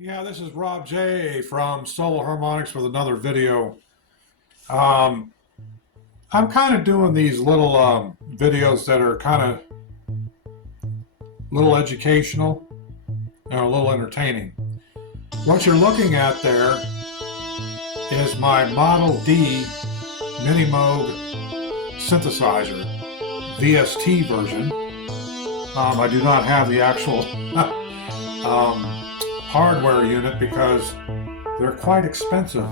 Yeah, this is Rob J from Solo Harmonics with another video. Um, I'm kind of doing these little videos that are kind of little educational and a little entertaining. What you're looking at there is my Model D Minimogue synthesizer, VST version. I do not have the actual hardware unit because they're quite expensive.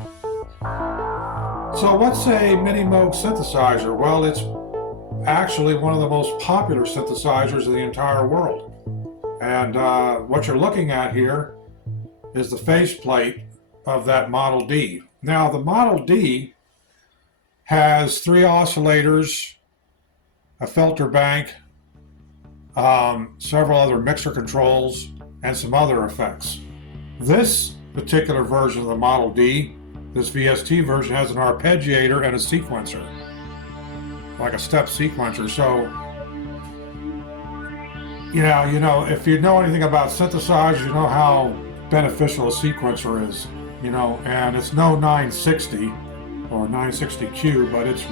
So what's a Minimogue synthesizer? Well, it's actually one of the most popular synthesizers in the entire world. And what you're looking at here is the faceplate of that Model D. Now, the Model D has 3 oscillators, a filter bank, several other mixer controls, and some other effects. This particular version of the Model D, this VST version, has an arpeggiator and a sequencer, like a step sequencer. So, if you know anything about synthesizers, you know how beneficial a sequencer is, and it's no 960 or 960Q, but it's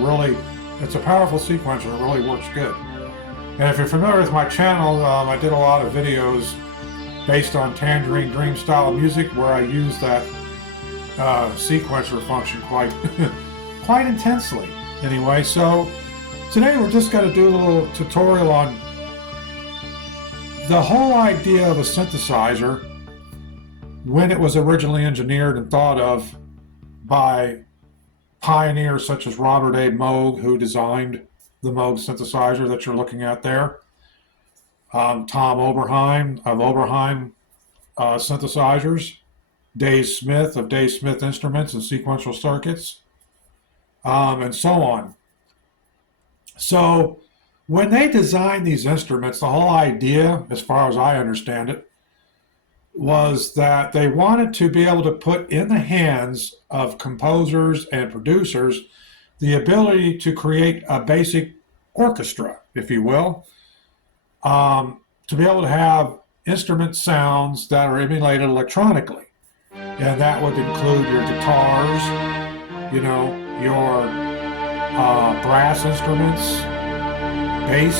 a powerful sequencer. It really works good. And if you're familiar with my channel, I did a lot of videos based on Tangerine Dream style of music where I use that sequencer function quite intensely. Anyway, so today we're just going to do a little tutorial on the whole idea of a synthesizer when it was originally engineered and thought of by pioneers such as Robert A. Moog, who designed the Moog synthesizer that you're looking at there. Tom Oberheim of Oberheim synthesizers, Dave Smith of Dave Smith Instruments and Sequential Circuits, and so on. So when they designed these instruments, the whole idea, as far as I understand it, was that they wanted to be able to put in the hands of composers and producers the ability to create a basic orchestra, if you will, to be able to have instrument sounds that are emulated electronically. And that would include your guitars, your brass instruments, bass,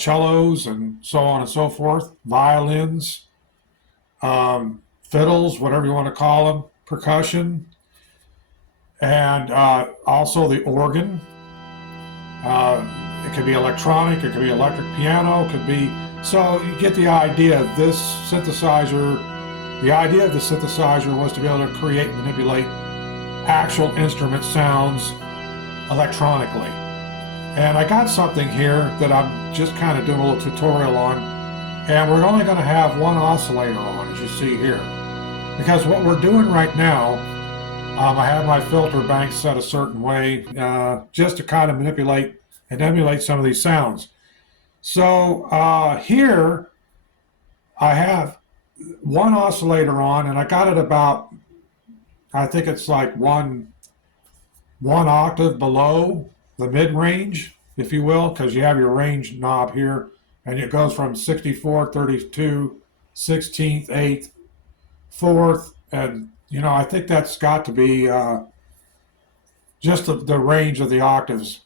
cellos, and so on and so forth, violins, fiddles, whatever you want to call them, percussion, and also the organ. It could be electronic, it could be electric piano, it could be, so you get the idea. The idea of the synthesizer was to be able to create and manipulate actual instrument sounds electronically. And I got something here that I'm just kind of doing a little tutorial on, and we're only going to have one oscillator on, as you see here. Because what we're doing right now, I have my filter bank set a certain way, just to kind of manipulate and emulate some of these sounds. So here I have one oscillator on, and I got it about, I think it's like one octave below the mid-range, if you will, because you have your range knob here, and it goes from 64, 32, 16th, 8th, 4th, and I think that's got to be just the range of the octaves.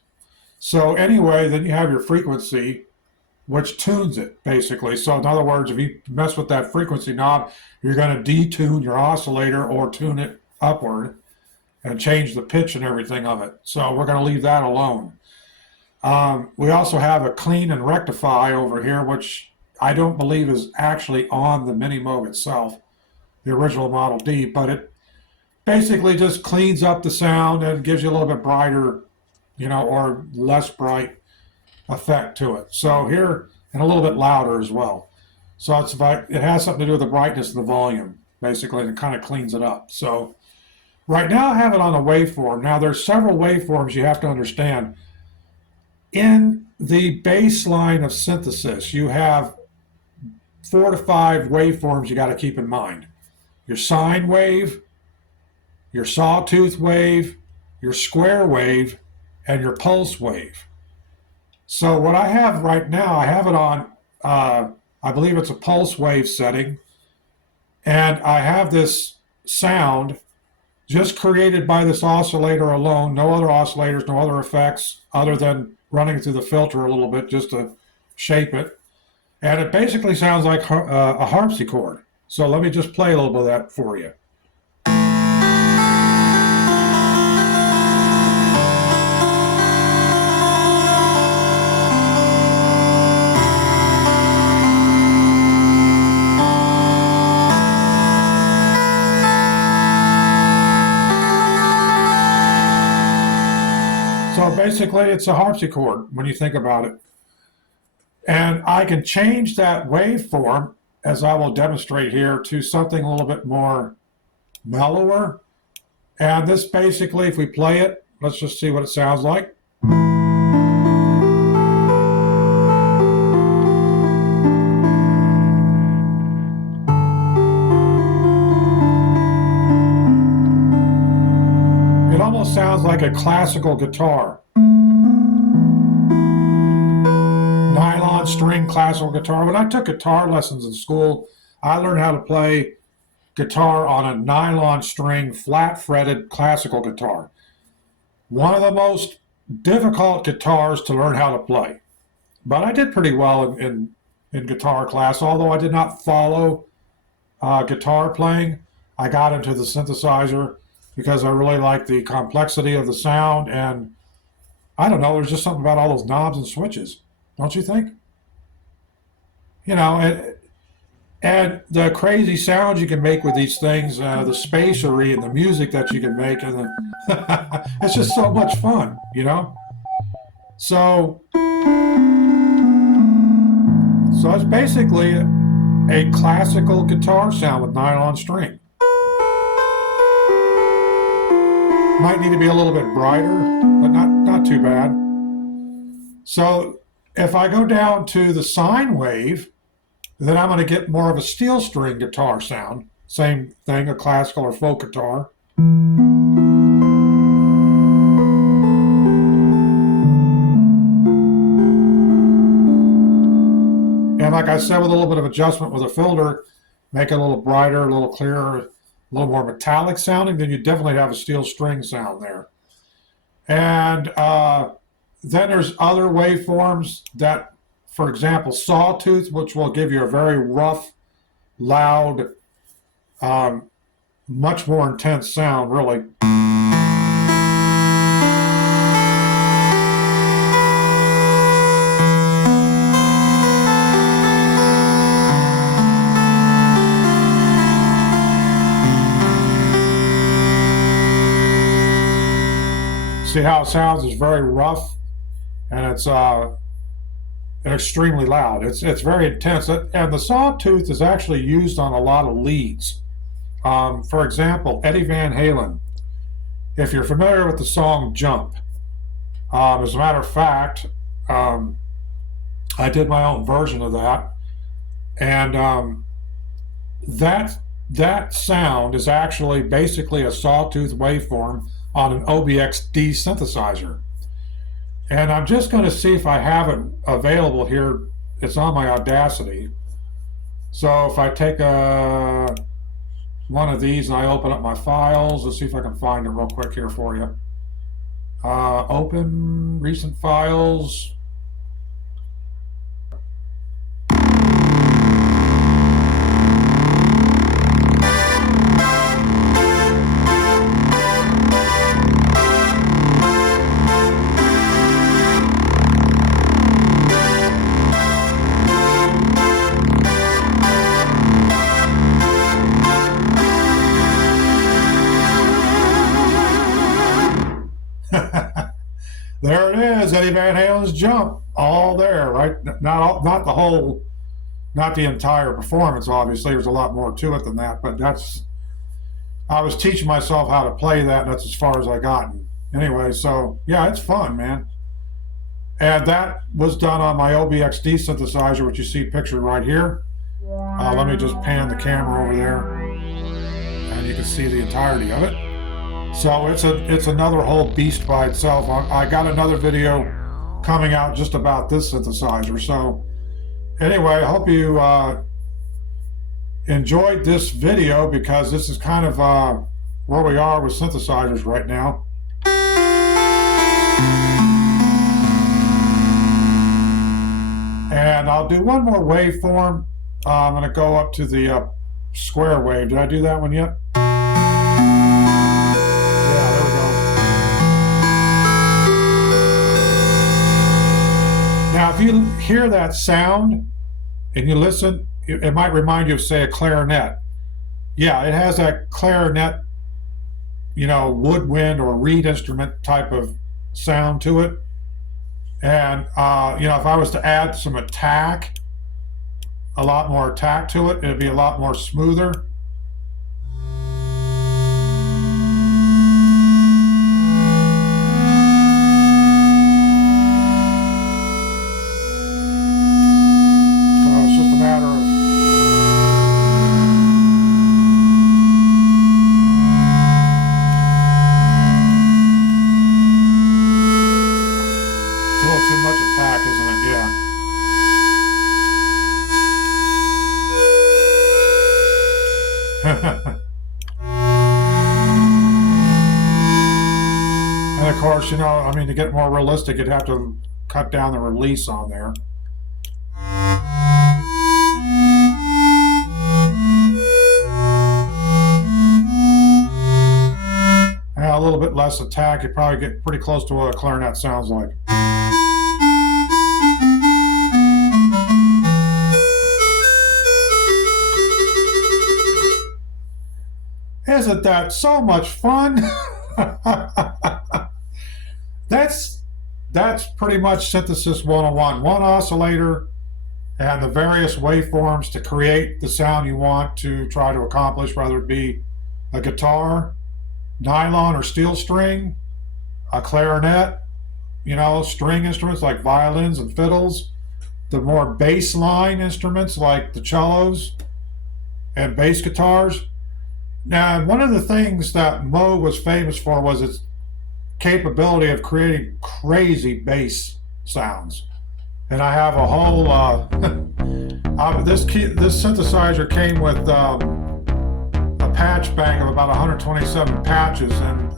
So anyway, then you have your frequency, which tunes it, basically. So in other words, if you mess with that frequency knob, you're going to detune your oscillator or tune it upward and change the pitch and everything of it. So we're going to leave that alone. We also have a clean and rectify over here, which I don't believe is actually on the Minimogue itself, the original Model D, but it basically just cleans up the sound and gives you a little bit brighter, or less bright effect to it. So here, and a little bit louder as well. So it has something to do with the brightness and the volume, basically, and it kind of cleans it up. So right now I have it on a waveform. Now there's several waveforms you have to understand. In the baseline of synthesis, you have 4 to 5 waveforms you got to keep in mind. Your sine wave, your sawtooth wave, your square wave, and your pulse wave. So what I have right now, I have it on, I believe it's a pulse wave setting. And I have this sound just created by this oscillator alone, no other oscillators, no other effects other than running through the filter a little bit just to shape it. And it basically sounds like a harpsichord. So let me just play a little bit of that for you. So basically, it's a harpsichord when you think about it. And I can change that waveform, as I will demonstrate here, to something a little bit more mellower. And this basically, if we play it, let's just see what it sounds like. It almost sounds like a classical guitar. Nylon string classical guitar. When I took guitar lessons in school, I learned how to play guitar on a nylon string, flat fretted classical guitar. One of the most difficult guitars to learn how to play. But I did pretty well in guitar class, although I did not follow guitar playing. I got into the synthesizer because I really liked the complexity of the sound, and I don't know, there's just something about all those knobs and switches, don't you think? You know, and the crazy sounds you can make with these things, the spacery and the music that you can make, and it's just so much fun, you know? So it's basically a classical guitar sound with nylon string. Might need to be a little bit brighter, but not too bad. So if I go down to the sine wave, then I'm going to get more of a steel string guitar sound. Same thing, a classical or folk guitar. And like I said, with a little bit of adjustment with a filter, make it a little brighter, a little clearer, a little more metallic sounding, then you definitely have a steel string sound there. And then there's other waveforms that, for example, sawtooth, which will give you a very rough, loud, much more intense sound, really. See how it sounds? It's very rough, and it's extremely loud. It's very intense, and the sawtooth is actually used on a lot of leads. For example, Eddie Van Halen. If you're familiar with the song "Jump," as a matter of fact, I did my own version of that, and that sound is actually basically a sawtooth waveform on an OBX-D synthesizer. And I'm just going to see if I have it available here. It's on my Audacity. So if I take one of these and I open up my files, let's see if I can find it real quick here for you. Open recent files. There it is, Eddie Van Halen's Jump, all there, right? Not the whole, not the entire performance, obviously. There's a lot more to it than that, but I was teaching myself how to play that, and that's as far as I got. Anyway, so yeah, it's fun, man. And that was done on my OBX-D synthesizer, which you see pictured right here. Let me just pan the camera over there, and you can see the entirety of it. So it's another whole beast by itself. I got another video coming out just about this synthesizer. So anyway, I hope you enjoyed this video because this is kind of where we are with synthesizers right now. And I'll do one more waveform. I'm going to go up to the square wave. Did I do that one yet? Yeah, there we go. Now, if you hear that sound and you listen, it might remind you of, say, a clarinet. Yeah, it has that clarinet, woodwind or reed instrument type of sound to it. And, if I was to add some attack, a lot more attack to it, it'd be a lot more smoother. So it's just a matter of it's a little too much attack, isn't it? Yeah. And of course, to get more realistic, you'd have to cut down the release on there. And a little bit less attack, you'd probably get pretty close to what a clarinet sounds like. Isn't that so much fun? That's pretty much Synthesis 101. One oscillator and the various waveforms to create the sound you want to try to accomplish, whether it be a guitar, nylon or steel string, a clarinet, string instruments like violins and fiddles, the more bass line instruments like the cellos and bass guitars. Now, one of the things that Moog was famous for was its capability of creating crazy bass sounds. And I have a whole, this synthesizer came with a patch bank of about 127 patches, and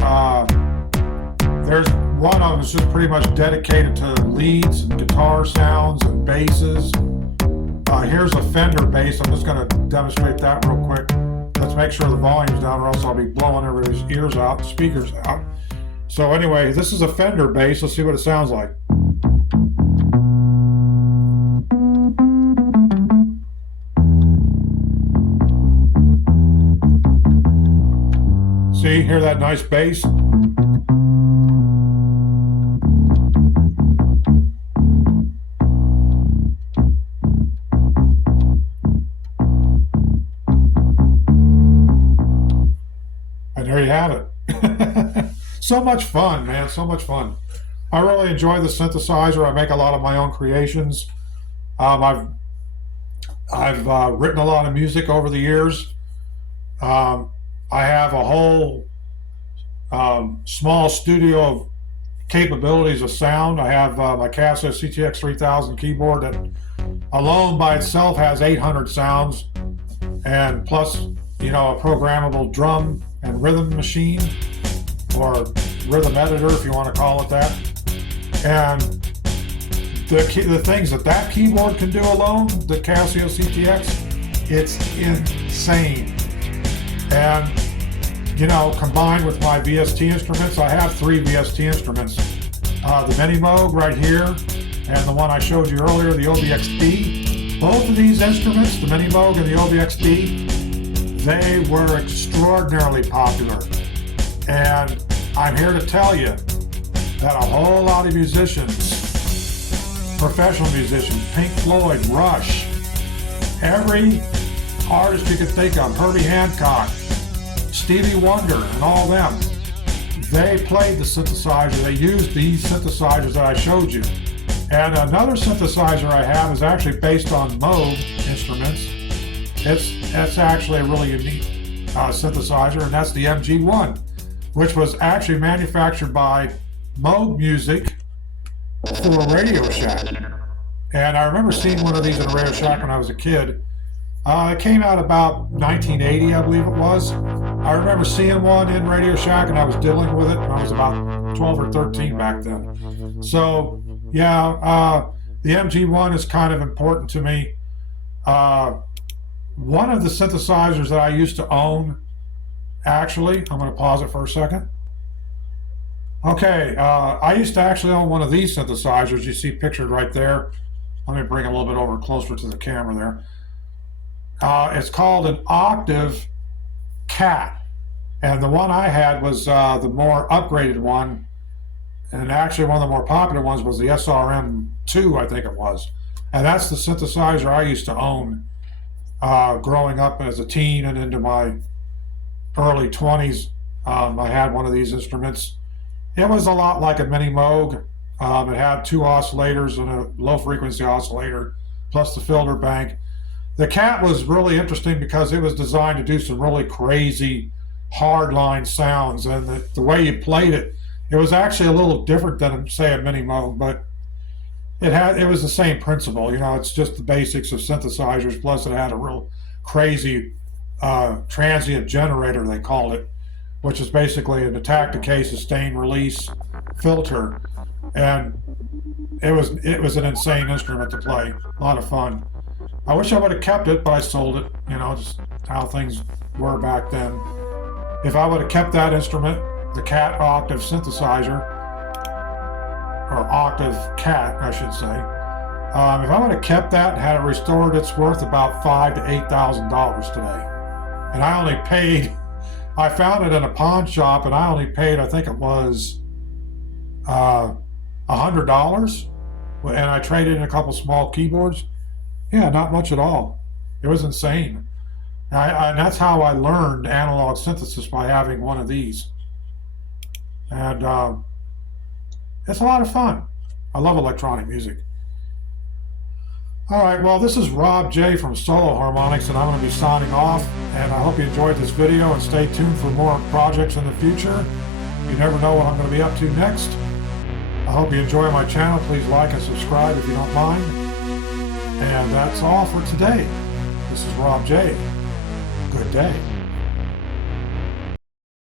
there's one of them that's just pretty much dedicated to leads and guitar sounds and basses. Here's a Fender bass. I'm just going to demonstrate that real quick. Let's make sure the volume's down, or else I'll be blowing everybody's ears out, speakers out. So anyway, this is a Fender bass. Let's see what it sounds like. See, hear that nice bass? And there you have it. So much fun, man, so much fun. I really enjoy the synthesizer. I make a lot of my own creations. I've written a lot of music over the years. I have a whole small studio of capabilities of sound. I have my Casio CTX 3000 keyboard that alone by itself has 800 sounds, and plus, a programmable drum and rhythm machine, or rhythm editor if you want to call it that. And the things that keyboard can do alone, the Casio CTX, it's insane. And combined with my VST instruments, I have 3 VST instruments. The Minimogue right here, and the one I showed you earlier, the OBXD. Both of these instruments, the Minimogue and the OBXD, they were extraordinarily popular. And I'm here to tell you that a whole lot of musicians, professional musicians, Pink Floyd, Rush, every artist you could think of, Herbie Hancock, Stevie Wonder, and all them, they played the synthesizer. They used these synthesizers that I showed you. And another synthesizer I have is actually based on Moog instruments. It's actually a really unique synthesizer, and that's the MG1, which was actually manufactured by Moog Music for Radio Shack. And I remember seeing one of these in a Radio Shack when I was a kid. It came out about 1980, I believe it was. I remember seeing one in Radio Shack, and I was dealing with it, and I was about 12 or 13 back then. So, yeah, the MG1 is kind of important to me. One of the synthesizers that I used to own, actually, I'm going to pause it for a second. Okay, I used to actually own one of these synthesizers you see pictured right there. Let me bring a little bit over closer to the camera there. It's called an Octave Cat, and the one I had was the more upgraded one, and actually one of the more popular ones was the SRM2, I think it was, and that's the synthesizer I used to own growing up as a teen and into my early 20s. I had one of these instruments. It was a lot like a Minimogue. It had two oscillators and a low frequency oscillator plus the filter bank. The Cat was really interesting because it was designed to do some really crazy hardline sounds, and the way you played it, it was actually a little different than, say, a Minimogue, but it was the same principle. You know, it's just the basics of synthesizers, plus it had a real crazy transient generator, they called it, which is basically an attack decay sustain release filter, and it was an insane instrument to play. A lot of fun. I wish I would have kept it, but I sold it. You know, just how things were back then. If I would have kept that instrument, the Cat Octave synthesizer, or Octave Cat, I should say, if I would have kept that and had it restored, it's worth about $5,000 to $8,000 today. And I only paid. I found it in a pawn shop, and I only paid, I think it was $100, and I traded in a couple small keyboards. Yeah, not much at all. It was insane. And that's how I learned analog synthesis, by having one of these. And it's a lot of fun. I love electronic music. All right, well, this is Rob J from Solo Harmonics, and I'm going to be signing off. And I hope you enjoyed this video, and stay tuned for more projects in the future. You never know what I'm going to be up to next. I hope you enjoy my channel. Please like and subscribe if you don't mind. And that's all for today. This is Rob J. Good day.